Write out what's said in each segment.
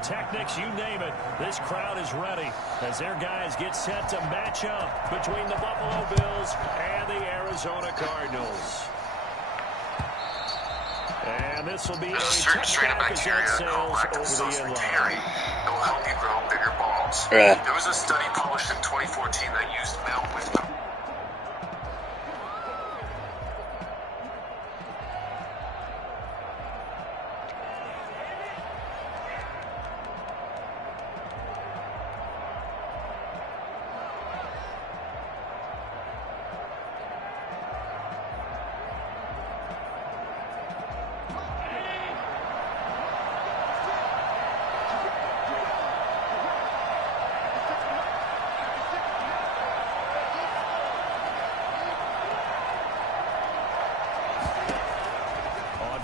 pyrotechnics, you name it. This crowd is ready as their guys get set to match up between the Buffalo Bills and the Arizona Cardinals. And this will be a touchback as that sails over the end line. It will help you grow bigger balls. There was a study published in 2014 that used milk with them.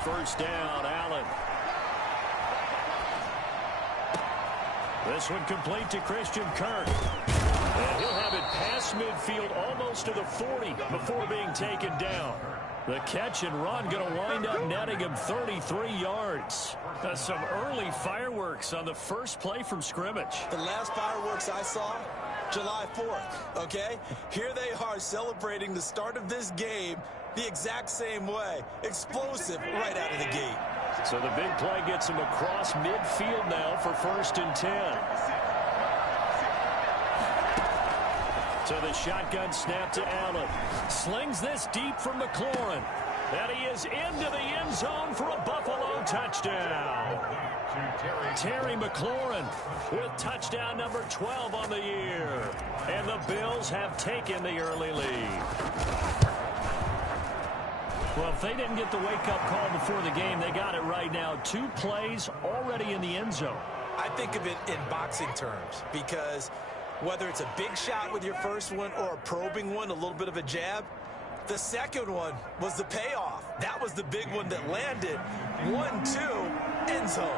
First down, Allen. This one complete to Christian Kirk. And he'll have it past midfield almost to the 40 before being taken down. The catch and run going to wind up netting him 33 yards. Some early fireworks on the first play from scrimmage. The last fireworks I saw, July 4th, okay? Here they are celebrating the start of this game the exact same way. Explosive right out of the gate. So the big play gets him across midfield now for 1st and 10. So the shotgun snap to Allen. Slings this deep from McLaurin. And he is into the end zone for a Buffalo touchdown. Terry McLaurin with touchdown number 12 on the year. And the Bills have taken the early lead. Well, if they didn't get the wake-up call before the game, they got it right now. 2 plays already in the end zone. I think of it in boxing terms because whether it's a big shot with your first one or a probing one, a little bit of a jab, the second one was the payoff. That was the big one that landed. 1-2, end zone.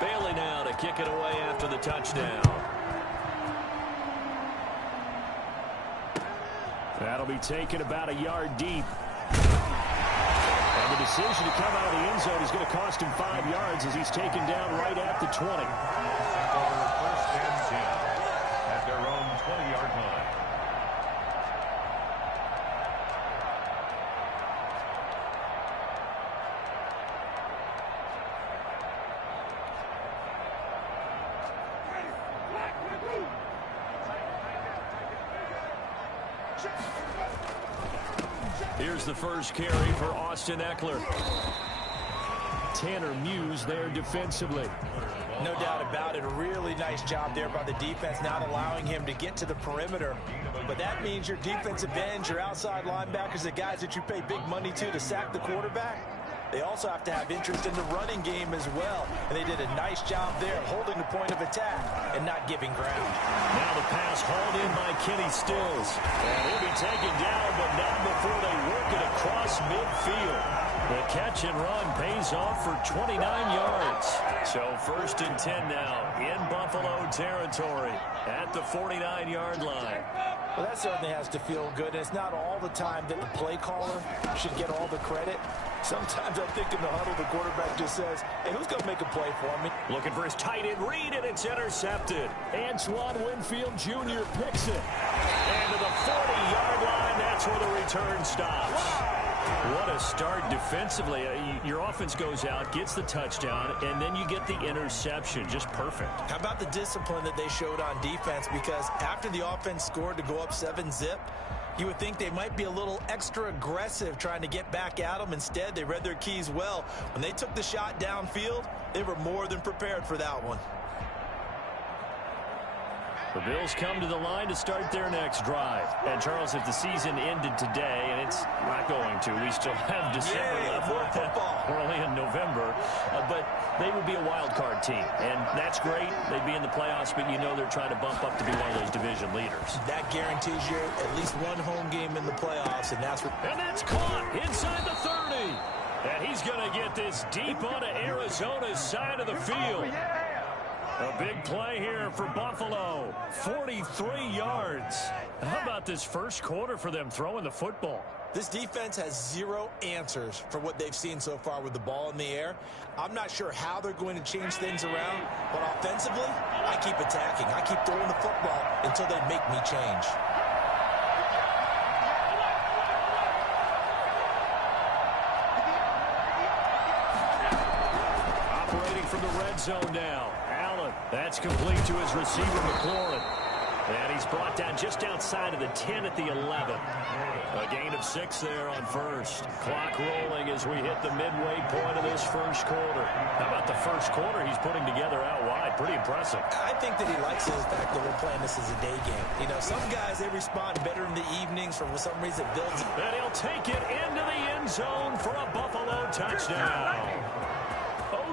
Bailey now to kick it away after the touchdown. That'll be taken about a yard deep. And the decision to come out of the end zone is going to cost him 5 yards as he's taken down right at the 20. First and 10 at their own 20-yard line. Here's the first carry for Austin Eckler. Tanner Muse there defensively. No doubt about it. A really nice job there by the defense, not allowing him to get to the perimeter. But that means your defensive ends, your outside linebackers, the guys that you pay big money to sack the quarterback, they also have to have interest in the running game as well. And they did a nice job there holding the point of attack and not giving ground. Now the pass hauled in by Kenny Stills. And he'll be taken down, but not before they work it across midfield. The catch and run pays off for 29 yards. So 1st and 10 now in Buffalo territory at the 49-yard line. Well, that certainly has to feel good. It's not all the time that the play caller should get all the credit. Sometimes I think in the huddle, the quarterback just says, hey, who's going to make a play for me? Looking for his tight end read, and it's intercepted. Antoine Winfield Jr. picks it. And to the 40-yard line, that's where the return stops. What a start defensively. Your offense goes out, gets the touchdown, and then you get the interception. Just perfect. How about the discipline that they showed on defense? Because after the offense scored to go up 7-zip, you would think they might be a little extra aggressive trying to get back at them. Instead, they read their keys well. When they took the shot downfield, they were more than prepared for that one. The Bills come to the line to start their next drive. And, Charles, if the season ended today, and it's not going to, we still have December left. More football. We're only in November. But they would be a wild card team. And that's great. They'd be in the playoffs, but you know they're trying to bump up to be one of those division leaders. That guarantees you at least one home game in the playoffs, and that's what... And that's caught inside the 30. And he's going to get this deep onto Arizona's side of the field. A big play here for Buffalo. 43 yards. How about this first quarter for them throwing the football? This defense has zero answers for what they've seen so far with the ball in the air. I'm not sure how they're going to change things around, but offensively, I keep attacking. I keep throwing the football until they make me change. Operating from the red zone now. Allen, that's complete to his receiver, McLaurin. And he's brought down just outside of the 10 at the 11. A gain of 6 there on first. Clock rolling as we hit the midway point of this first quarter. How about the first quarter he's putting together out wide? Pretty impressive. I think that he likes the fact that we're playing this as a day game. You know, some guys, they respond better in the evenings for some reason. Builds. And he'll take it into the end zone for a Buffalo touchdown.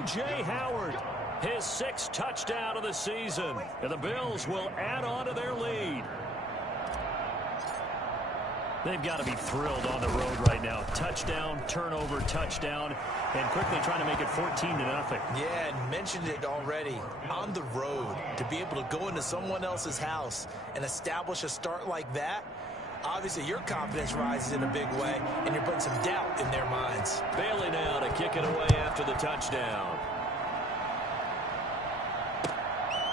O.J. Howard. His 6th touchdown of the season. And the Bills will add on to their lead. They've got to be thrilled on the road right now. Touchdown, turnover, touchdown, and quickly trying to make it 14-0. Yeah, and mentioned it already. On the road, to be able to go into someone else's house and establish a start like that, obviously your confidence rises in a big way, and you're putting some doubt in their minds. Bailey now to kick it away after the touchdown.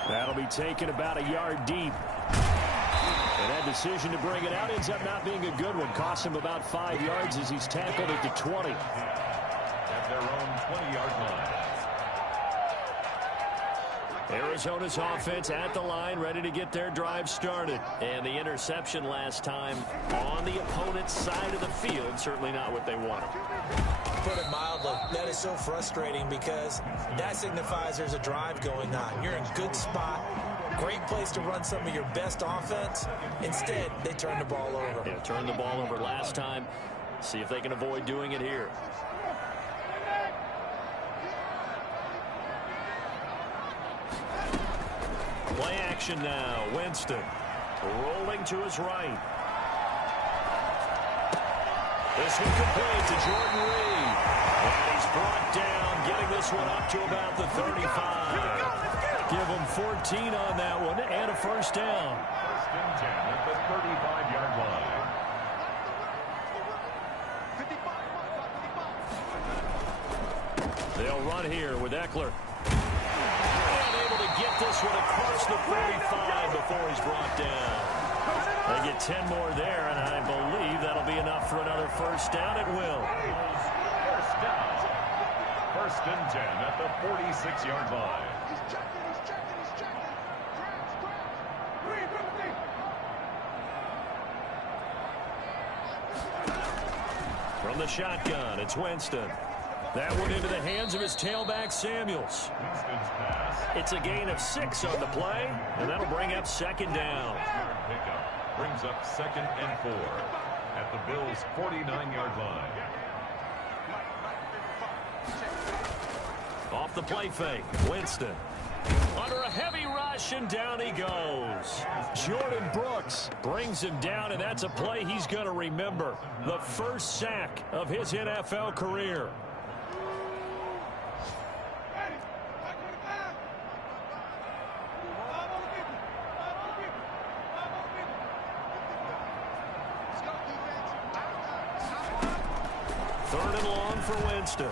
That'll be taken about a yard deep. And that decision to bring it out ends up not being a good one. Costs him about 5 yards as he's tackled at the 20. At their own 20-yard line. Arizona's offense at the line, ready to get their drive started. And the interception last time on the opponent's side of the field, certainly not what they wanted. Put it mildly, that is so frustrating because that signifies there's a drive going on. You're in a good spot, great place to run some of your best offense. Instead, they turn the ball over. Yeah, turned the ball over last time. See if they can avoid doing it here. Play action now. Winston rolling to his right. This one complete to Jordan Reed. And he's brought down, getting this one up to about the 35. Give him 14 on that one and a first down. First and 10 at the 35-yard line. They'll run here with Eckler. And able to get this one across the 45 before he's brought down. They get 10 more there, and I believe that'll be enough for another first down. It will. First down. First and 10 at the 46-yard line. From the shotgun, it's Winston. That one into the hands of his tailback, Samuels. Winston's pass. It's a gain of 6 on the play, and that'll bring up second down. Pickup brings up 2nd and 4 at the Bills' 49-yard line. Off the play fake, Winston. Under a heavy rush, and down he goes. Jordan Brooks brings him down, and that's a play he's going to remember. The first sack of his NFL career. Third and long for Winston.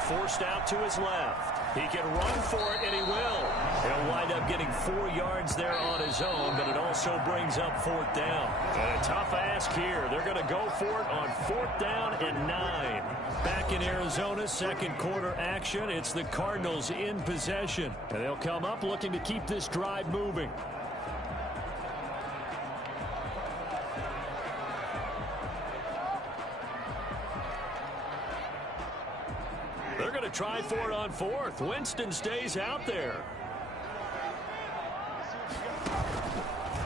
Forced out to his left. He can run for it, and he will. He'll wind up getting 4 yards there on his own, but it also brings up 4th down. And a tough ask here. They're going to go for it on 4th down and 9. Back in Arizona, second quarter action. It's the Cardinals in possession. And they'll come up looking to keep this drive moving. They're going to try for it on 4th. Winston stays out there.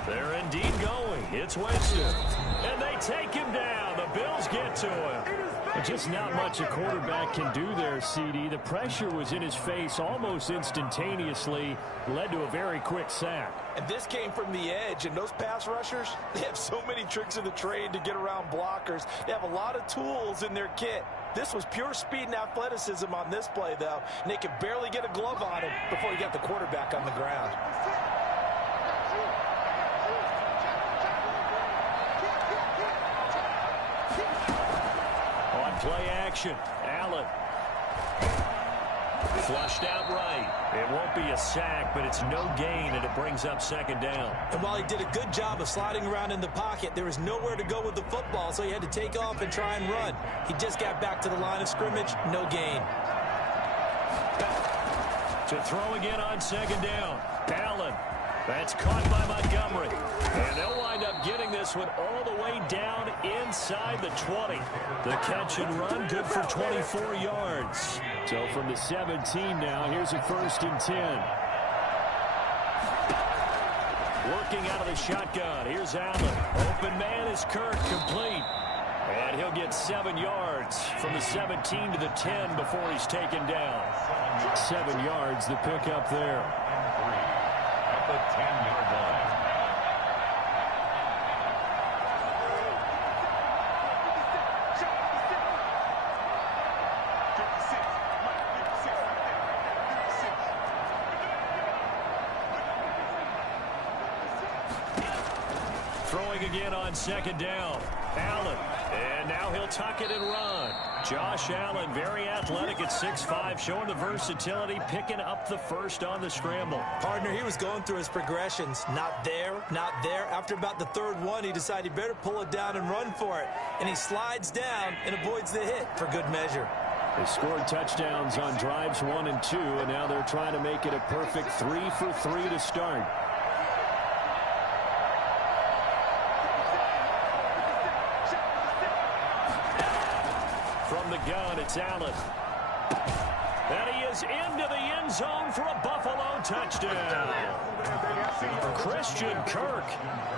They're indeed going. It's Winston. And they take him down. The Bills get to him. Just not much a quarterback can do there, CD. The pressure was in his face almost instantaneously. Led to a very quick sack. And this came from the edge, and those pass rushers, they have so many tricks in the trade to get around blockers. They have a lot of tools in their kit. This was pure speed and athleticism on this play, though, and they could barely get a glove on him before he got the quarterback on the ground. On play action, Allen. Flushed out right. It won't be a sack, but it's no gain, and it brings up second down. And while he did a good job of sliding around in the pocket, there was nowhere to go with the football, so he had to take off and try and run. He just got back to the line of scrimmage, no gain. To throw again on second down. Allen. That's caught by Montgomery. And they'll wind up getting this one all the way down inside the 20. The catch and run, good for 24 yards. So from the 17 now, here's a 1st and 10. Working out of the shotgun. Here's Allen. Open man is Kirk, complete. And he'll get 7 yards from the 17 to the 10 before he's taken down. 7 yards, the pickup there. At the 10-yard line. Throwing again on second down. Allen. And now he'll tuck it and run. Josh Allen, very athletic at 6'5", showing the versatility, picking up the first on the scramble. Partner, he was going through his progressions. Not there, not there. After about the 3rd one, he decided he better pull it down and run for it. And he slides down and avoids the hit for good measure. They scored touchdowns on drives 1 and 2, and now they're trying to make it a perfect 3 for 3 to start. From the gun, it's Allen. And he is into the end zone for a Buffalo touchdown. Christian Kirk,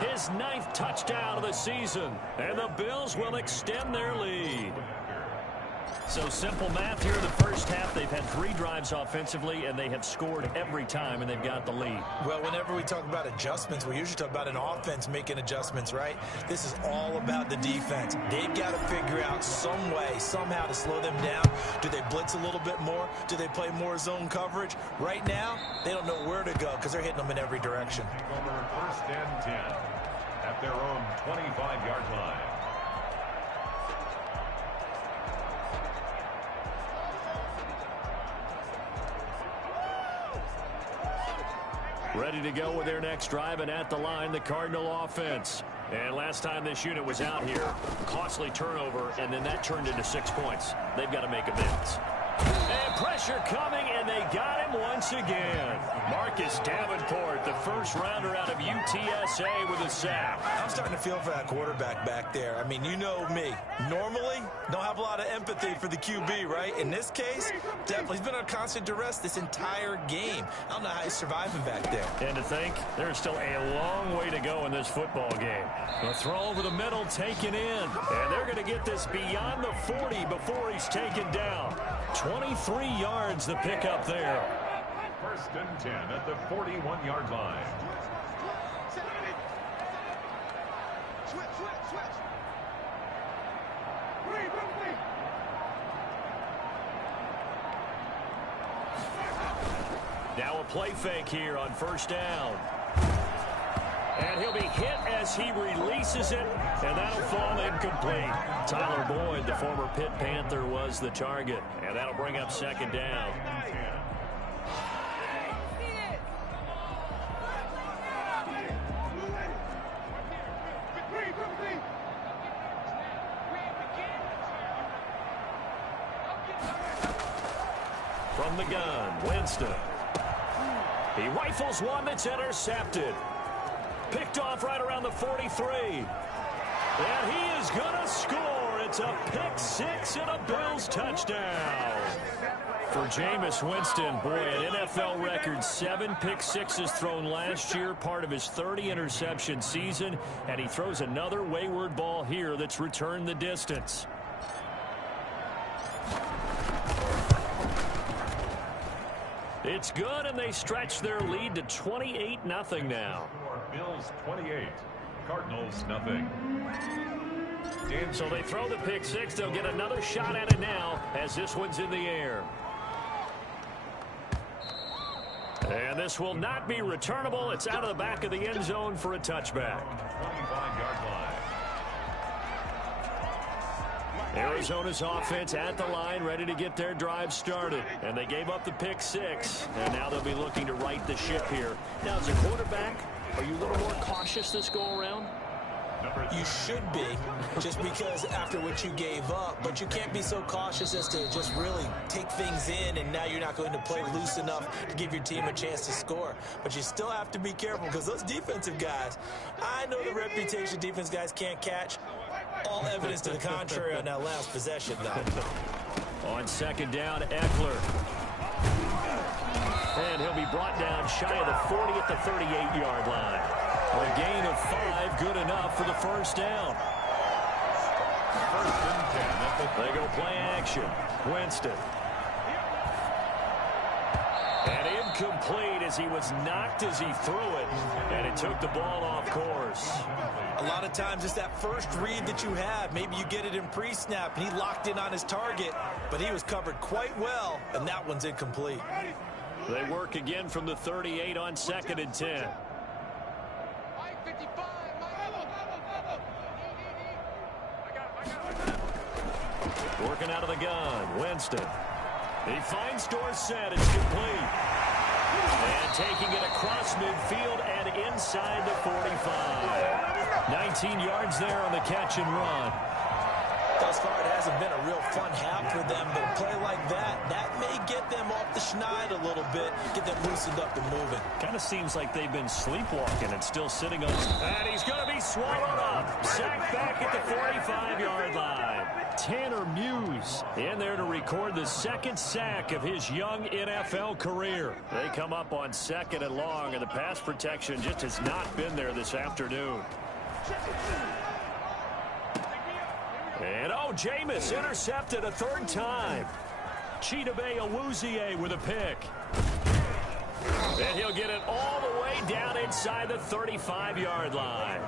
his 9th touchdown of the season. And the Bills will extend their lead. So simple math here in the first half. They've had 3 drives offensively, and they have scored every time, and they've got the lead. Well, whenever we talk about adjustments, we usually talk about an offense making adjustments, right? This is all about the defense. They've got to figure out some way, somehow to slow them down. Do they blitz a little bit more? Do they play more zone coverage? Right now, they don't know where to go because they're hitting them in every direction. Over 1st and 10 at their own 25-yard line. Ready to go with their next drive, and at the line, the Cardinal offense. And last time this unit was out here, costly turnover, and then that turned into 6 points. They've got to make amends. And pressure coming, and they got him once again. Marcus Davenport, the first rounder out of UTSA with a sack. I'm starting to feel for that quarterback back there. I mean, you know me. Normally, don't have a lot of empathy for the QB, right? In this case, definitely. He's been on constant duress this entire game. I don't know how he's surviving back there. And to think, there's still a long way to go in this football game. The throw over the middle, taken in. And they're going to get this beyond the 40 before he's taken down. 23 yards the pickup there. 1st and 10 at the 41-yard line. Now a play fake here on 1st down. And he'll be hit as he releases it, and that'll fall incomplete. Tyler Boyd, the former Pitt Panther, was the target, and that'll bring up 2nd down. From the gun, Winston. He rifles one that's intercepted. Picked off right around the 43. And he is going to score. It's a pick 6 and a Bills touchdown. For Jameis Winston, boy, an NFL record 7 pick sixes thrown last year, part of his 30 interception season. And he throws another wayward ball here that's returned the distance. It's good, and they stretch their lead to 28-0 now. Bills 28, Cardinals nothing. So they throw the pick 6. They'll get another shot at it now as this one's in the air. And this will not be returnable. It's out of the back of the end zone for a touchback. 25-yard line. Arizona's offense at the line, ready to get their drive started. And they gave up the pick 6, and now they'll be looking to right the ship here. Now, as a quarterback, are you a little more cautious this go-around? You should be, just because after what you gave up, but you can't be so cautious as to just really take things in, and now you're not going to play loose enough to give your team a chance to score. But you still have to be careful, because those defensive guys, I know the reputation defense guys can't catch. All evidence to the contrary on that last possession, though. On second down, Eckler. And he'll be brought down shy of the 40 at the 38-yard line. A gain of 5, good enough for the first down. First and 10. They go play action. Winston. And incomplete as he was knocked as he threw it. And it took the ball off course. A lot of times it's that first read that you have. Maybe you get it in pre-snap, and he locked in on his target, but he was covered quite well, and that one's incomplete. They work again from the 38 on second and 10. Working out of the gun, Winston. He finds Dorsett. It's complete. And taking it across midfield and inside the 45. 19 yards there on the catch and run. Thus far, it hasn't been a real fun half for them, but a play like that may get them off the schneid a little bit, get them loosened up and moving. Kind of seems like they've been sleepwalking and still sitting on. And he's going to be swallowed up. Sacked back at the 45-yard line. Tanner Muse in there to record the second sack of his young NFL career. They come up on second and long, and the pass protection just has not been there this afternoon. And, Jameis intercepted a third time. Chidobe Awuzie with a pick. And he'll get it all the way down inside the 35-yard line.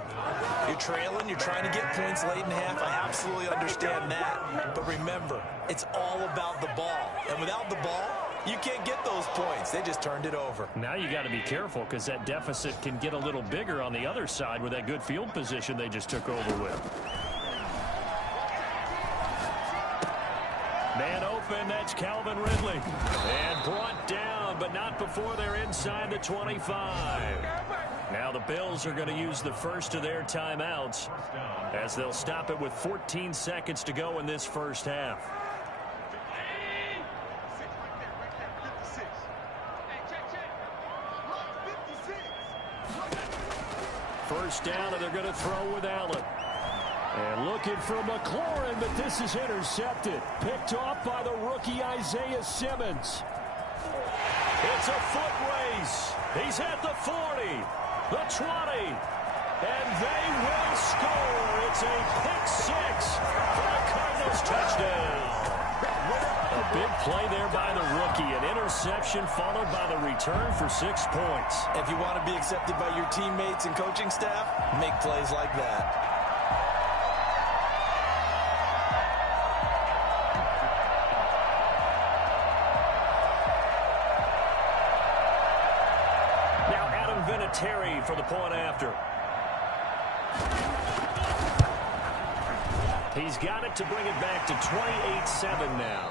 You're trailing. You're trying to get points late in half. I absolutely understand that. But remember, it's all about the ball. And without the ball, you can't get those points. They just turned it over. Now you got to be careful because that deficit can get a little bigger on the other side with that good field position they just took over with. Man open, that's Calvin Ridley. And brought down, but not before they're inside the 25. Now the Bills are going to use the first of their timeouts as they'll stop it with 14 seconds to go in this first half. First down, and they're going to throw with Allen. And looking for McLaurin, but this is intercepted. Picked off by the rookie Isaiah Simmons. It's a foot race. He's at the 40, the 20, and they will score. It's a pick 6 for the Cardinals touchdown. A big play there by the rookie. An interception followed by the return for 6 points. If you want to be accepted by your teammates and coaching staff, make plays like that. Terry for the point after. He's got it to bring it back to 28-7 now.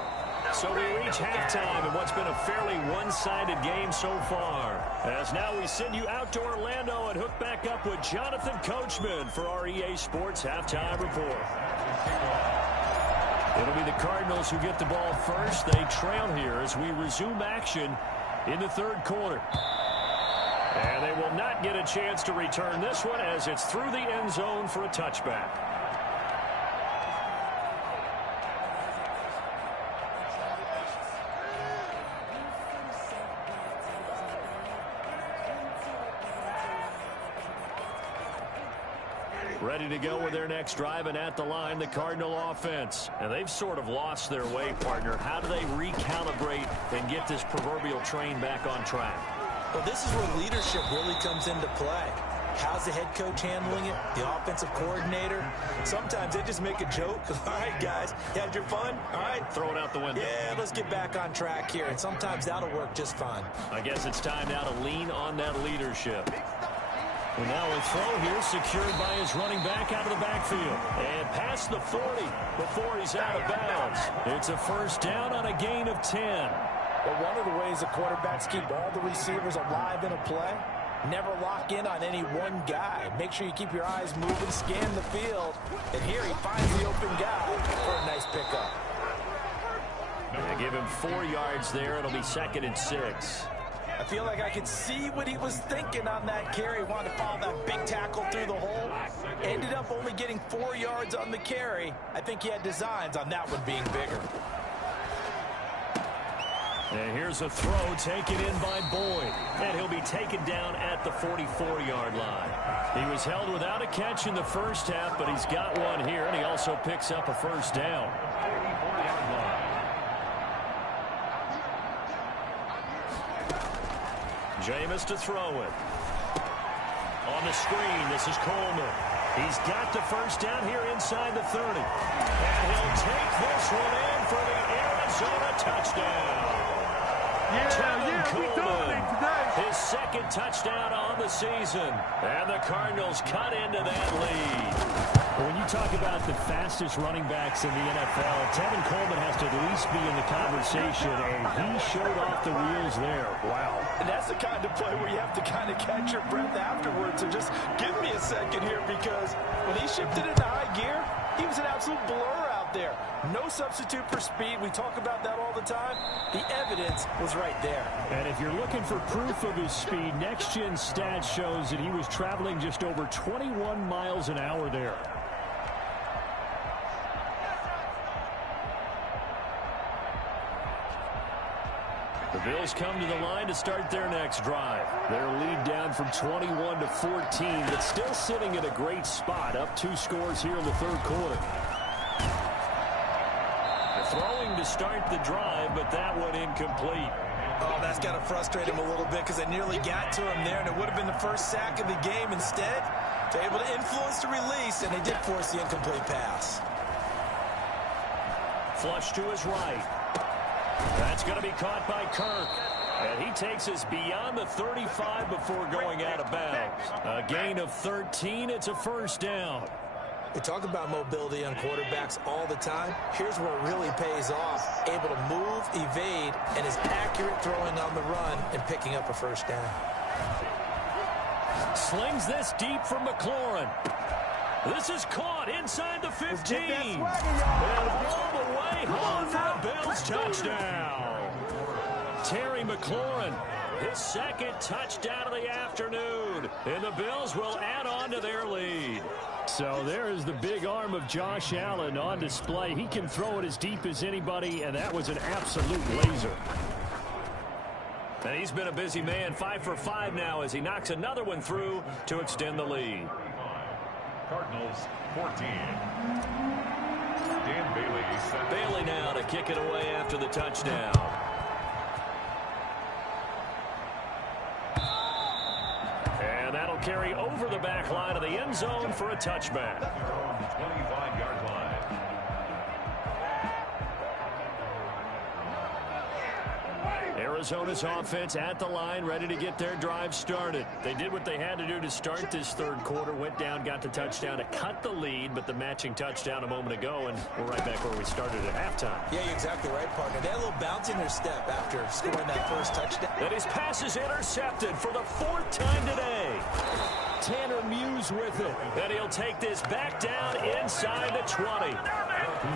So we reach halftime in what's been a fairly one-sided game so far. As now we send you out to Orlando and hook back up with Jonathan Coachman for our EA Sports Halftime Report. It'll be the Cardinals who get the ball first. They trail here as we resume action in the third quarter. And they will not get a chance to return this one as it's through the end zone for a touchback. Ready to go with their next drive, and at the line, the Cardinal offense. And they've sort of lost their way, partner. How do they recalibrate and get this proverbial train back on track? Well, this is where leadership really comes into play. How's the head coach handling it? The offensive coordinator? Sometimes they just make a joke. All right, guys, you had your fun? All right. Throw it out the window. Yeah, let's get back on track here. And sometimes that'll work just fine. I guess it's time now to lean on that leadership. And now a throw here secured by his running back out of the backfield. And past the 40 before he's out of bounds. It's a first down on a gain of 10. Well, one of the ways the quarterbacks keep all the receivers alive in a play, never lock in on any one guy. Make sure you keep your eyes moving, scan the field. And here he finds the open guy for a nice pickup. They give him 4 yards there. It'll be 2nd and 6. I feel like I could see what he was thinking on that carry. Wanted to follow that big tackle through the hole. Ended up only getting 4 yards on the carry. I think he had designs on that one being bigger. And here's a throw taken in by Boyd. And he'll be taken down at the 44-yard line. He was held without a catch in the first half, but he's got one here, and he also picks up a first down. Jameis to throw it. On the screen, this is Coleman. He's got the first down here inside the 30. And he'll take this one in for the Arizona touchdown. Coleman, his 2nd touchdown on the season. And the Cardinals cut into that lead. When you talk about the fastest running backs in the NFL, Tevin Coleman has to at least be in the conversation, and he showed off the wheels there. Wow. And that's the kind of play where you have to kind of catch your breath afterwards. So just give me a second here, because when he shifted into high gear, he was an absolute blur out there. No substitute for speed. We talk about that all the time. The evidence was right there. And if you're looking for proof of his speed, Next Gen Stats shows that he was traveling just over 21 miles an hour there. The Bills come to the line to start their next drive. Their lead down from 21 to 14, but still sitting at a great spot, up 2 scores here in the 3rd quarter. They're throwing to start the drive, but that one incomplete. Oh, that's got to frustrate him a little bit, because they nearly got to him there, and it would have been the first sack of the game. Instead, they're able to influence the release, and they did force the incomplete pass. Flush to his right. That's going to be caught by Kirk. And he takes us beyond the 35 before going out of bounds. A gain of 13. It's a first down. We talk about mobility on quarterbacks all the time. Here's where it really pays off. Able to move, evade, and is accurate throwing on the run and picking up a first down. Slings this deep from McLaurin. This is caught inside the 15. And all the way home for a Bills touchdown. Terry McLaurin, his 2nd touchdown of the afternoon. And the Bills will add on to their lead. So there is the big arm of Josh Allen on display. He can throw it as deep as anybody, and that was an absolute laser. And he's been a busy man, 5 for 5 now as he knocks another one through to extend the lead. Cardinals 14. Dan Bailey set. Bailey now to kick it away after the touchdown. And that'll carry over the back line of the end zone for a touchback. 25-yard line. Arizona's offense at the line, ready to get their drive started. They did what they had to do to start this 3rd quarter, went down, got the touchdown to cut the lead, but the matching touchdown a moment ago, and we're right back where we started at halftime. Yeah, you're exactly right, partner. They had a little bounce in their step after scoring that first touchdown. And his pass is intercepted for the 4th time today. Tanner Muse with it. And he'll take this back down inside the 20.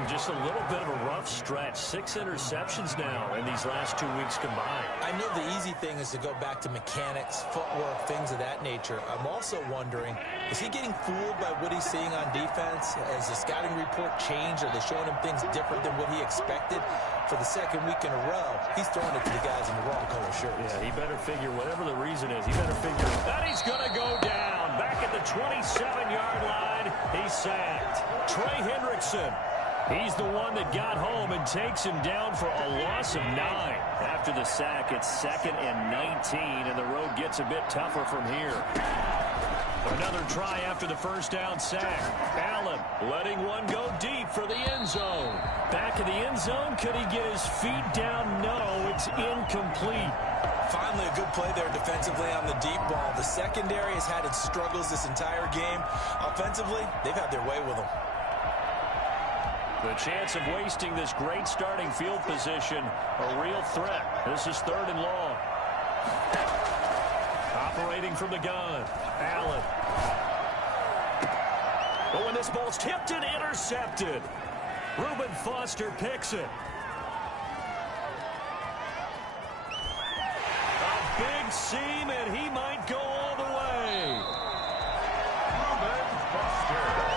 Just a little bit of a rough stretch. 6 interceptions now in these last 2 weeks combined. I know the easy thing is to go back to mechanics, footwork, things of that nature. I'm also wondering, is he getting fooled by what he's seeing on defense? Has the scouting report changed? Are they showing him things different than what he expected? For the 2nd week in a row, he's throwing it to the guys in the wrong color shirts. Yeah, he better figure, whatever the reason is, he better figure that he's going to go down. Back at the 27-yard line, he's sacked. Trey Hendrickson. He's the one that got home and takes him down for a loss of 9. After the sack, it's 2nd and 19, and the road gets a bit tougher from here. Another try after the first down sack. Allen letting one go deep for the end zone. Back of the end zone, could he get his feet down? No, it's incomplete. Finally, a good play there defensively on the deep ball. The secondary has had its struggles this entire game. Offensively, they've had their way with them. The chance of wasting this great starting field position, a real threat. This is 3rd and long. Operating from the gun, Allen. But when this ball's tipped and intercepted, Reuben Foster picks it. A big seam, and he might go all the way. Reuben Foster.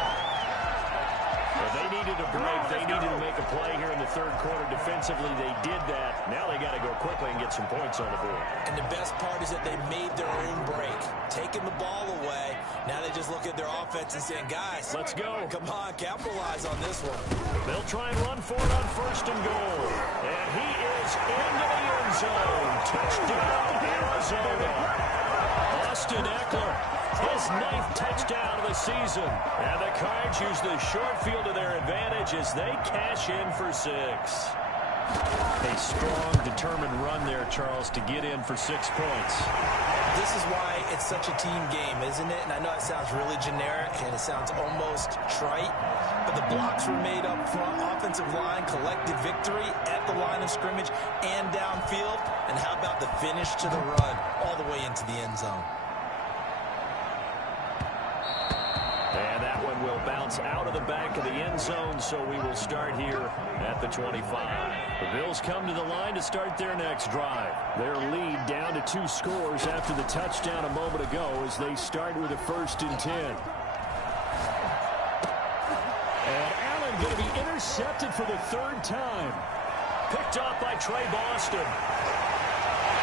They needed a break. They needed to make a play here in the 3rd quarter. Defensively, they did that. Now they got to go quickly and get some points on the board. And the best part is that they made their own break. Taking the ball away. Now they just look at their offense and saying, guys, let's go. Come on, capitalize on this one. They'll try and run for it on 1st and goal. And he is into the end zone. Touchdown, Arizona. Austin Eckler, his 9th touchdown of the season. And the Cards use the short field to their advantage as they cash in for 6. A strong, determined run there, Charles, to get in for 6 points. This is why it's such a team game, isn't it? And I know it sounds really generic and it sounds almost trite, but the blocks were made up front. Offensive line, collective victory at the line of scrimmage and downfield. And how about the finish to the run all the way into the end zone? And that one will bounce out of the back of the end zone, so we will start here at the 25. The Bills come to the line to start their next drive. Their lead down to 2 scores after the touchdown a moment ago as they start with a 1st and 10. And Allen going to be intercepted for the 3rd time. Picked off by Trey Boston.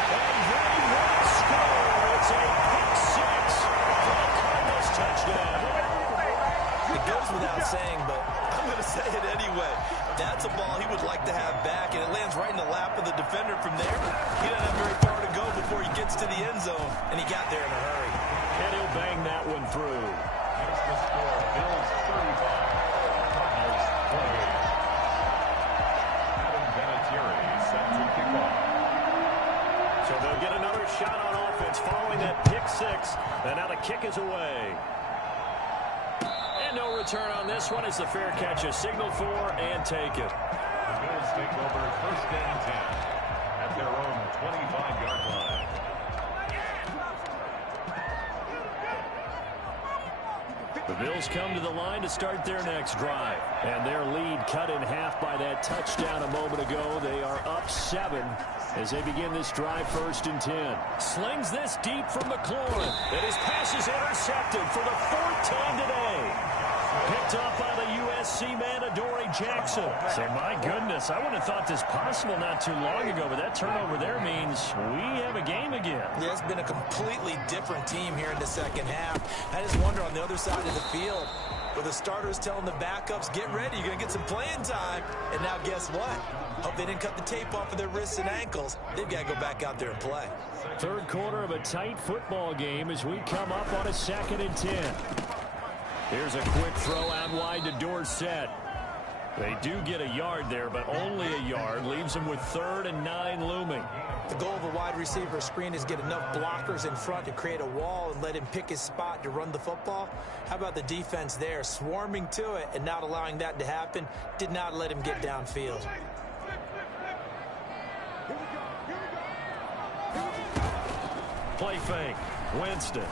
And they will score. It's a pick 6 for the Cardinals touchdown. It goes without saying, but I'm going to say it anyway. That's a ball he would like to have back, and it lands right in the lap of the defender from there. He doesn't have very far to go before he gets to the end zone, and he got there in a hurry. And he'll bang that one through. That's the score. Bills 35, Cardinals 28. Adam Vinatieri set to kick off. So they'll get another shot on offense following that pick 6, and now the kick is away. And no return on this one as the fair catch is signaled for and taken. The Bills take over 1st and 10 at their own 25-yard line. The Bills come to the line to start their next drive. And their lead cut in half by that touchdown a moment ago. They are up 7 as they begin this drive 1st and 10. Slings this deep from McLaurin. And his pass is intercepted for the 4th time today. Picked up by the USC man, Adoree Jackson. So, my goodness, I wouldn't have thought this possible not too long ago, but that turnover there means we have a game again. Yeah, it's been a completely different team here in the 2nd half. I just wonder on the other side of the field, with the starters telling the backups, get ready, you're going to get some playing time. And now guess what? Hope they didn't cut the tape off of their wrists and ankles. They've got to go back out there and play. 3rd quarter of a tight football game as we come up on a 2nd and 10. Here's a quick throw out wide to Dorsett. They do get a yard there, but only a yard. Leaves them with 3rd and 9 looming. The goal of a wide receiver screen is get enough blockers in front to create a wall and let him pick his spot to run the football. How about the defense there, swarming to it and not allowing that to happen? Did not let him get downfield. Play fake. Winston.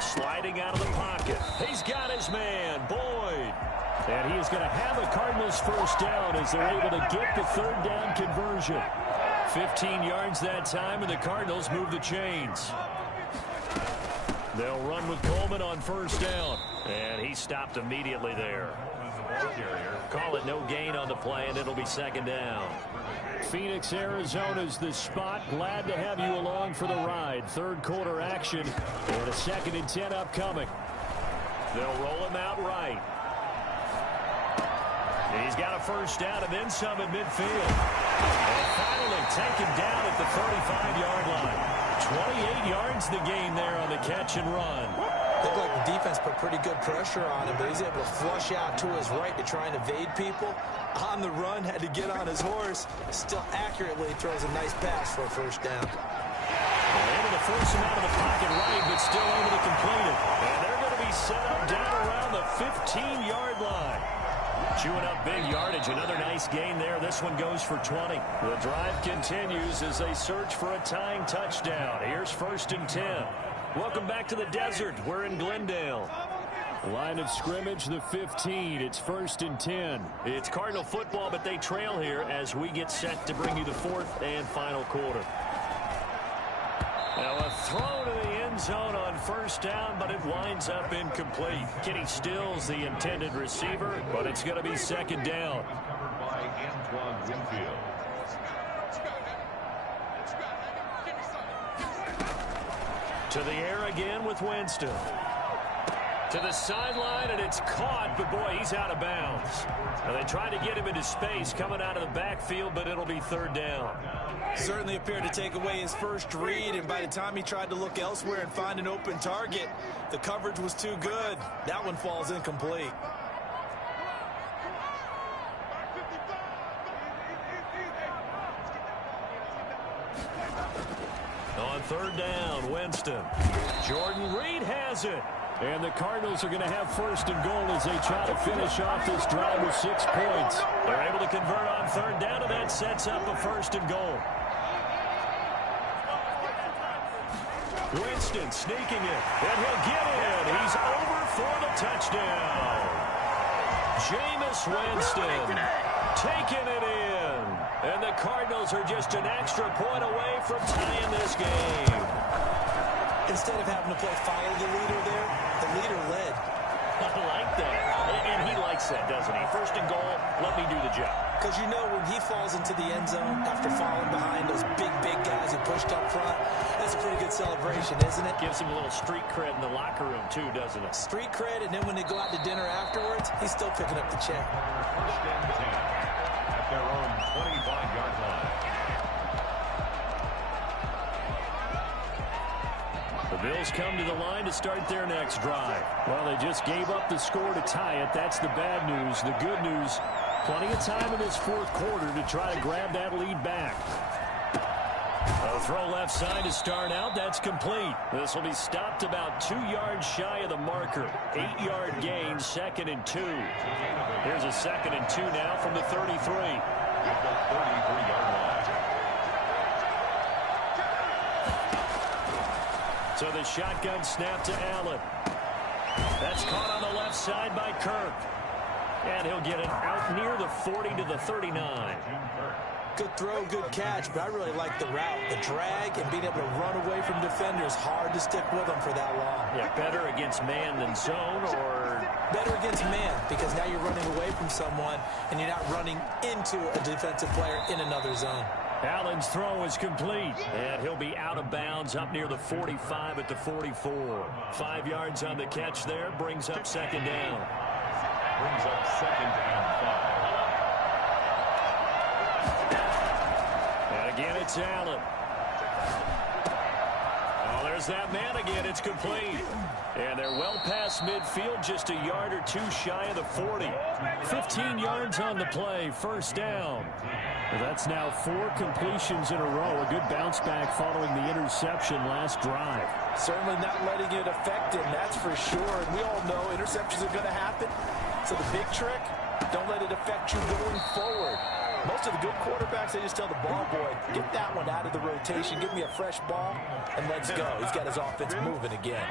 Sliding out of the pocket. He's got his man, Boyd. And he is going to have the Cardinals 1st down as they're able to get the 3rd down conversion. 15 yards that time, and the Cardinals move the chains. They'll run with Coleman on 1st down. And he stopped immediately there. Call it no gain on the play, and it'll be 2nd down. Phoenix, Arizona's the spot. Glad to have you along for the ride. 3rd quarter action and a 2nd and 10 upcoming. They'll roll him out right. He's got a 1st down and then some at midfield. And finally taken down at the 35-yard line. 28 yards the gain there on the catch and run. Looked like the defense put pretty good pressure on him, but he's able to flush out to his right to try and evade people. On the run, had to get on his horse. Still accurately throws a nice pass for a 1st down. force him out of the pocket right, but still able to complete it. And they're going to be set up down around the 15-yard line. Chewing up big yardage. Another nice gain there. This one goes for 20. The drive continues as they search for a tying touchdown. Here's 1st and 10. Welcome back to the desert. We're in Glendale. Line of scrimmage, the 15. It's 1st and 10. It's Cardinal football, but they trail here as we get set to bring you the 4th and final quarter. Now a throw to the end zone on 1st down, but it winds up incomplete. Kenny Stills the intended receiver, but it's going to be 2nd down. Covered by Antoine Winfield. To the air again with Winston. To the sideline, and it's caught, but boy, he's out of bounds. Now they tried to get him into space coming out of the backfield, but it'll be 3rd down. Certainly appeared to take away his first read, and by the time he tried to look elsewhere and find an open target, the coverage was too good. That one falls incomplete. On 3rd down, Winston. Jordan Reed has it. And the Cardinals are going to have 1st and goal as they try to finish off this drive with 6 points. They're able to convert on 3rd down, and that sets up a 1st and goal. Winston sneaking it, and he'll get in. He's over for the touchdown. Jameis Winston taking it in. And the Cardinals are just an extra point away from tying this game. Instead of having to play follow the leader there, the leader led. I like that. And he likes that, doesn't he? 1st and goal, let me do the job. Because you know when he falls into the end zone after falling behind those big guys who pushed up front, that's a pretty good celebration, isn't it? Gives him a little street cred in the locker room, too, doesn't it? Street cred, and then when they go out to dinner afterwards, he's still picking up the check. 1st and 10 at their own 25-yard line. The Bills come to the line to start their next drive. Well, they just gave up the score to tie it. That's the bad news. The good news, plenty of time in this 4th quarter to try to grab that lead back. A throw left side to start out. That's complete. This will be stopped about 2 yards shy of the marker. 8-yard gain, 2nd and 2. Here's a 2nd and 2 now from the 33. At the 33-yard line. So the shotgun snap to Allen. That's caught on the left side by Kirk. And he'll get it out near the 40 to the 39. Good throw, good catch, but I really like the route. The drag and being able to run away from defenders, hard to stick with them for that long. Yeah, better against man than zone, or better against man, because now you're running away from someone and you're not running into a defensive player in another zone. Allen's throw is complete, and he'll be out of bounds up near the 45 at the 44. 5 yards on the catch there, brings up 2nd down. Brings up 2nd and 5. And again, it's Allen. Oh, there's that man again. It's complete. And they're well past midfield, just a yard or 2 shy of the 40. 15 yards on the play, 1st down. Well, that's now 4 completions in a row. A good bounce back following the interception last drive. Certainly not letting it affect him, that's for sure. And we all know interceptions are going to happen. So the big trick, don't let it affect you going forward. Most of the good quarterbacks, they just tell the ball boy, get that one out of the rotation, give me a fresh ball, and let's go. He's got his offense moving again.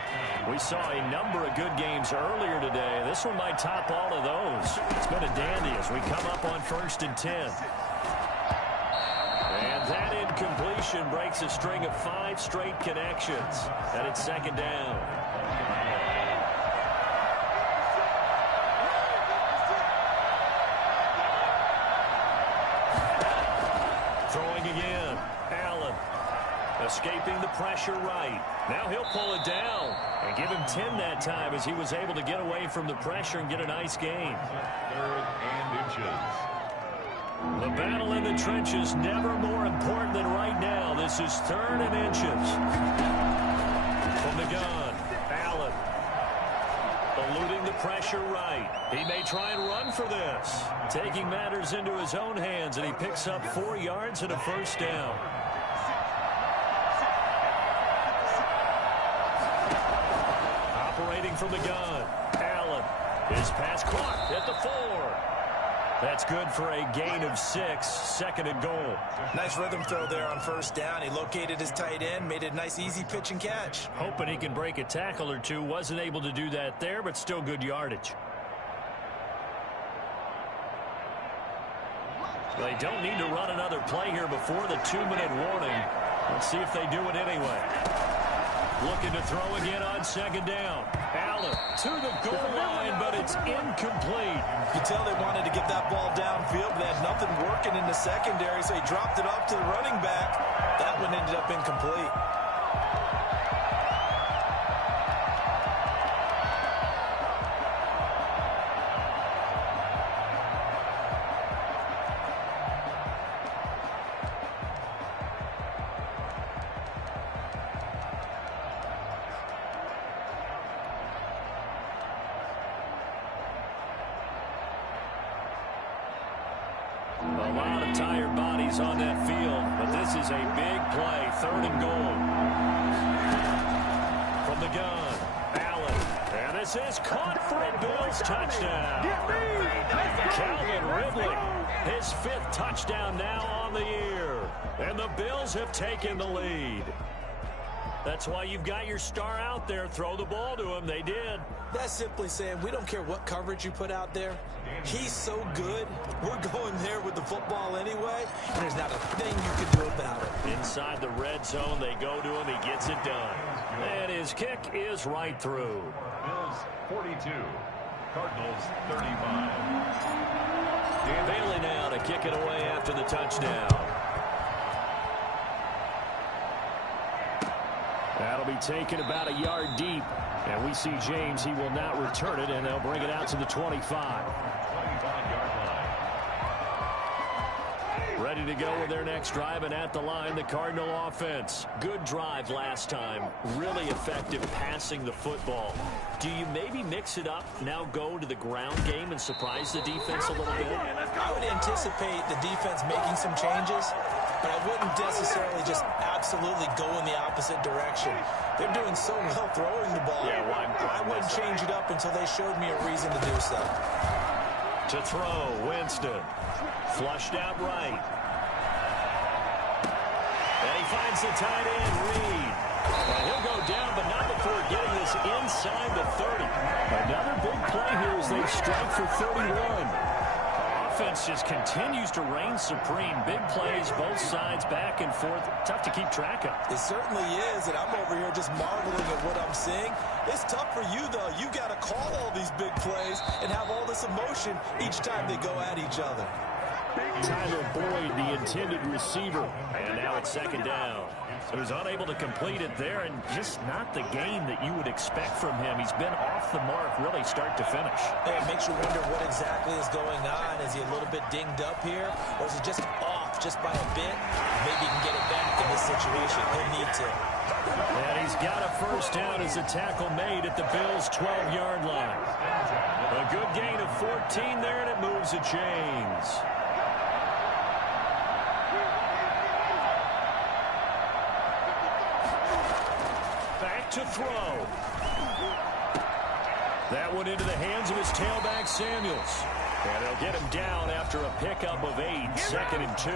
We saw a number of good games earlier today. This one might top all of those. It's been a dandy as we come up on 1st and 10. And that incompletion breaks a string of 5 straight connections. And it's 2nd down. Throwing again. Allen escaping the pressure right. Now he'll pull it down and give him 10 that time as he was able to get away from the pressure and get a nice gain. 3rd and inches. The battle in the trenches never more important than right now. This is 3rd and inches. From the gun, Allen eluding the pressure right. He may try and run for this. Taking matters into his own hands, and he picks up 4 yards and a 1st down. from the gun. Allen. His pass caught at the 4. That's good for a gain of 6, second and goal. Nice rhythm throw there on first down. He located his tight end, made a nice easy pitch and catch. Hoping he can break a tackle or two. Wasn't able to do that there, but still good yardage. They don't need to run another play here before the 2-minute warning. Let's see if they do it anyway. Looking to throw again on second down. Allen to the goal line, but it's incomplete. You could tell they wanted to get that ball downfield, but they had nothing working in the secondary, so he dropped it off to the running back. That one ended up incomplete. A lot of tired bodies on that field, but this is a big play, 3rd and goal. From the gun, Allen. And this is caught for a Bills touchdown. Calvin Ridley, his 5th touchdown now on the year. And the Bills have taken the lead. That's why you've got your star out there. Throw the ball to him. They did. That's simply saying we don't care what coverage you put out there. He's so good, we're going there with the football anyway, and there's not a thing you can do about it. Inside the red zone, they go to him. He gets it done. And his kick is right through. Bills 42, Cardinals 35. Bailey now to kick it away after the touchdown. That'll be taken about a yard deep. And we see James. He will not return it, and they'll bring it out to the 25. 25-yard line. Ready to go with their next drive, and at the line, the Cardinal offense. Good drive last time. Really effective passing the football. Do you maybe mix it up, now go to the ground game and surprise the defense a little bit? I would anticipate the defense making some changes, but I wouldn't necessarily just absolutely go in the opposite direction. They're doing so well throwing the ball. Yeah, I wouldn't change it up until they showed me a reason to do so. To throw, Winston. Flushed out right. And he finds the tight end, Reed. And he'll go down, but not before getting this inside the 30. Another big play here as they strike for 31. Offense just continues to reign supreme. Big plays, both sides, back and forth. Tough to keep track of. It certainly is, and I'm over here just marveling at what I'm seeing. It's tough for you, though. You got to call all these big plays and have all this emotion each time they go at each other. Tyler Boyd, the intended receiver. And now it's second down. He was unable to complete it there, and just not the game that you would expect from him. He's been off the mark really start to finish. It makes you wonder what exactly is going on. Is he a little bit dinged up here, or is he just off just by a bit? Maybe he can get it back in this situation. He'll need to. And he's got a first down as a tackle made at the Bills' 12-yard line. A good gain of 14 there, and it moves the chains. To throw. That one into the hands of his tailback, Samuels. And they'll get him down after a pickup of 8, 2nd and 2.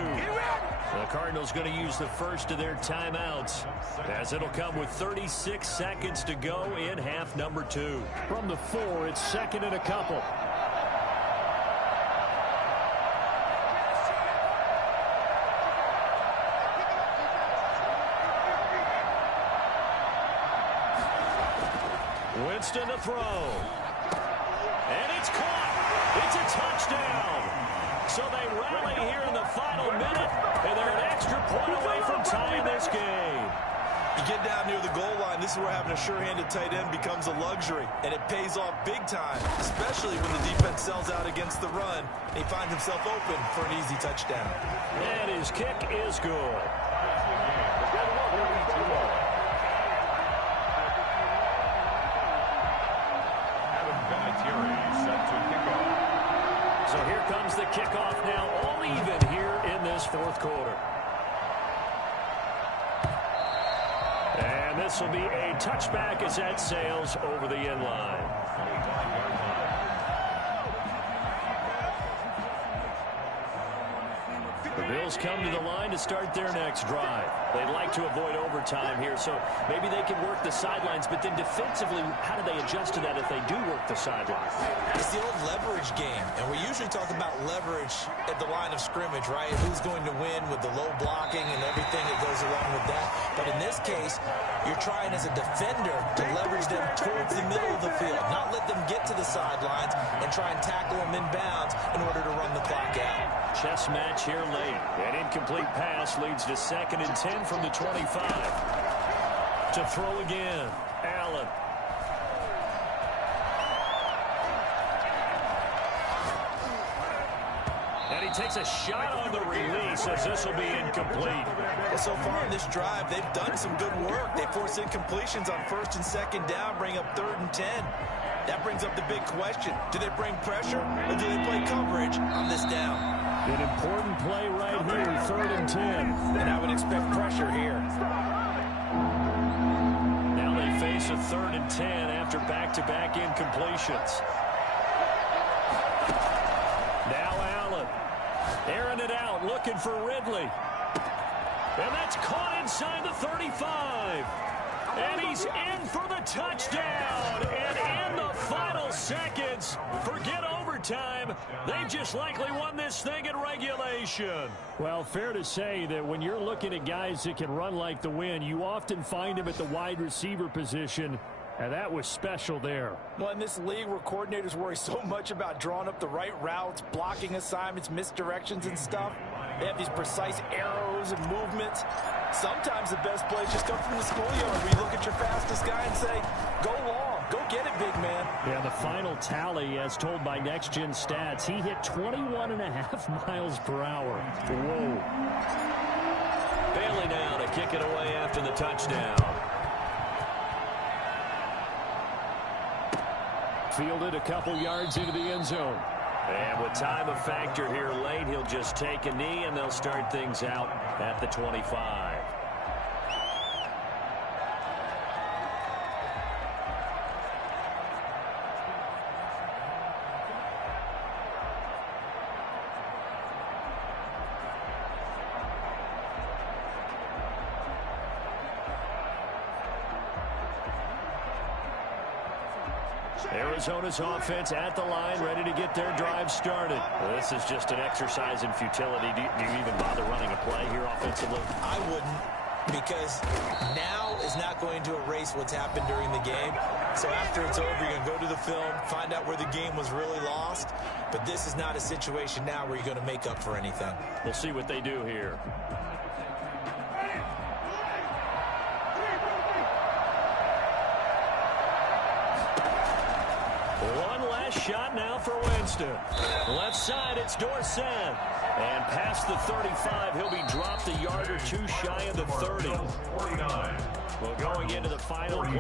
The Cardinals going to use the first of their timeouts, as it'll come with 36 seconds to go in half number 2. From the 4, it's 2nd and a couple. Winston to throw. And it's caught. It's a touchdown. So they rally here in the final minute, and they're an extra point away from tying this game. You get down near the goal line, this is where having a sure-handed tight end becomes a luxury, and it pays off big time, especially when the defense sells out against the run, and he finds himself open for an easy touchdown. And his kick is good. So here comes the kickoff now, all even here in this fourth quarter. And And this will be a touchback as that sails over the end line. The Bills come to the line to start their next drive. They'd like to avoid overtime here, so maybe they can work the sidelines, but then defensively, how do they adjust to that if they do work the sidelines? It's the old leverage game, and we usually talk about leverage at the line of scrimmage, right? Who's going to win with the low blocking and everything that goes along with that. But in this case, you're trying as a defender to leverage them towards the middle of the field, not let them get to the sidelines and try and tackle them inbounds in order to run the clock out. Chess match here late. An incomplete pass leads to 2nd and 10 from the 25. To throw again, Allen. And he takes a shot on the release as this will be incomplete. Well, so far in this drive, they've done some good work. They force incompletions on 1st and 2nd down, bring up 3rd and 10. That brings up the big question. Do they bring pressure or do they play coverage on this down? An important play right here, 3rd and 10. And I would expect pressure here. Now they face a 3rd and 10 after back-to-back incompletions. Now Allen. Airing it out, looking for Ridley. And that's caught inside the 35. And he's in for the touchdown. And in the final seconds, forget overtime. They just likely won this thing in regulation. Well, fair to say that when you're looking at guys that can run like the wind, you often find them at the wide receiver position. And that was special there. Well, in this league where coordinators worry so much about drawing up the right routes, blocking assignments, misdirections and stuff, they have these precise arrows and movements. Sometimes the best plays just come from the schoolyard where you look at your fastest guy and say, go long, go get it, big man. Yeah, the final tally, as told by Next Gen Stats, he hit 21.5 miles per hour. Whoa. Bailey now to kick it away after the touchdown. Fielded a couple yards into the end zone. And with time a factor here late, he'll just take a knee, and they'll start things out at the 25. Arizona's offense at the line, ready to get their drive started. Well, this is just an exercise in futility. Do you even bother running a play here offensively? I wouldn't, because now is not going to erase what's happened during the game. So after it's over, you're going to go to the film, find out where the game was really lost. But this is not a situation now where you're going to make up for anything. We'll see what they do here. One last shot now for Winston. Left side, it's Dorsett. And past the 35, he'll be dropped a yard or two shy of the 30. Well, going into the final play.